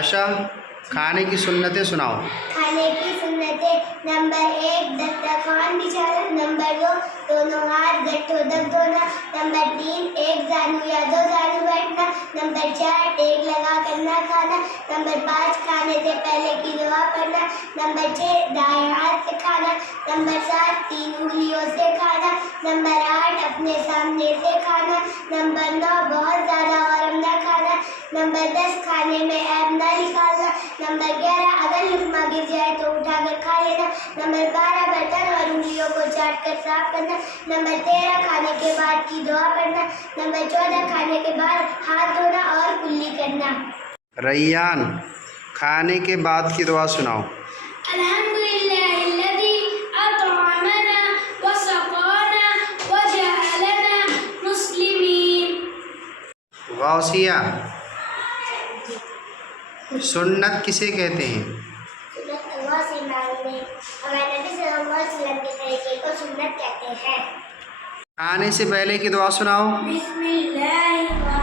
عائشہ کھانے کی سنتیں سناؤ۔ کھانے کی سنتیں: نمبر 1 دسترخوان بچھانا، نمبر 2 دونوں ہاتھ گٹھوں تک دھونا، نمبر 3 ایک زانو یا 2 زانو بیٹھنا، نمبر 4 ٹیک لگا کر نہ کھانا، نمبر 5 کھانے سے پہلے کی دعا پڑھنا، نمبر 6 دائیں ہاتھ سے کھانا، نمبر 7 3 انگلیوں سے کھانا، نمبر 8 اپنے سامنے سے کھانا، نمبر 9 بہت زیادہ گرم نہ کھانا، نمبر 10 کھانے میں عیب نہ نکالنا، نمبر 11 اگر لقمہ گر جائے تو اٹھا کر کھا لینا، نمبر 12 برتن اور انگلیوں کو چاٹ کر صاف کرنا، نمبر 13 کھانے کے بعد کی دعا پڑھنا، نمبر 14 کھانے کے بعد ہاتھ دھونا اور کلی کرنا۔ ریان کھانے کے بعد کی دعا سناؤ۔ الحمدللہ الذی اطعمنا وسقانا وجعلنا مسلمین۔ غوثیہ سنت کسے کہتے ہیں؟ سنت اللہ سے ماننے اور نبی صلی اللہ علیہ وسلم کے طریقے کو سنت کہتے ہیں۔ کھانے سے پہلے کی دعا سناؤ۔ بسم اللہ